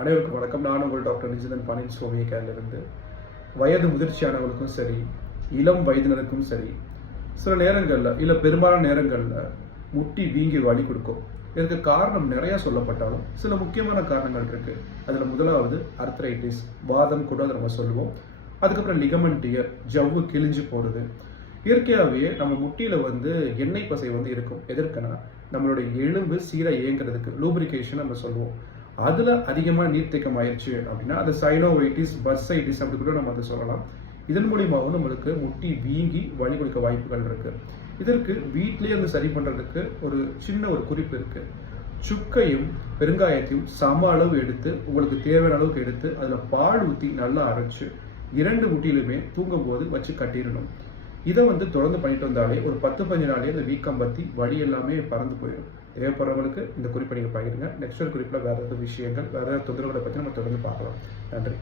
அனைவருக்கும் வணக்கம். நான் உங்கள் டாக்டர் நிஜிதன் பனின் ஸ்லோவிய வயது முதிர்ச்சியானவர்களுக்கும் சரி இளம் வயதினருக்கும் சரி சில நேரங்களில் இல்லை பெரும்பாலான நேரங்களில் முட்டி வீங்கி வலி கொடுக்கும். இதற்கு காரணம் நிறையா சொல்லப்பட்டாலும் சில முக்கியமான காரணங்கள் இருக்குது அதில் முதலாவது அர்த்ரைட்டிஸ் வாதம் கூட அதை நம்ம சொல்லுவோம். அதுக்கப்புறம் லிகமெண்டியர் ஜவ்வு கிழிஞ்சு போடுது. இயற்கையாகவே நம்ம முட்டியில் வந்து எண்ணெய் பசை வந்து இருக்கும். எதற்குன்னா நம்மளுடைய எலும்பு சீராக இயங்குறதுக்கு லூப்ரிகேஷன் நம்ம சொல்லுவோம். அதில் அதிகமாக நீர்த்தேக்கம் ஆயிடுச்சு அப்படின்னா அது சைனோவைட்டிஸ் பஸ்ஸைட்டிஸ் அப்படி கூட நம்ம அதை சொல்லலாம். இதன் மூலியமாகவும் நம்மளுக்கு முட்டி வீங்கி வழி கொடுக்க வாய்ப்புகள் இருக்கு. இதற்கு வீட்டிலேயே வந்து சரி பண்ணுறதுக்கு ஒரு சின்ன ஒரு குறிப்பு இருக்கு. சுக்கையும் பெருங்காயத்தையும் சம அளவு எடுத்து உங்களுக்கு தேவையான அளவுக்கு எடுத்து அதில் பால் ஊற்றி நல்லா அரைச்சு இரண்டு முட்டியிலுமே தூங்கும் போது வச்சு கட்டிடணும். இதை வந்து தொடர்ந்து பண்ணிட்டு வந்தாலே ஒரு பத்து பதினஞ்சு நாளே இந்த வீக்கம் பற்றி வழி எல்லாமே பறந்து போயிடும். தேவைப்படுறவங்களுக்கு இந்த குறிப்பை நீங்கள் பகிருங்க. நெக்ஸ்ட் ஒரு குறிப்பில் வேறு ஏதாவது விஷயங்கள் வேறு ஏதாவது தொந்தரவுகளை பற்றி நம்ம தொடர்ந்து பார்க்கலாம். நன்றி.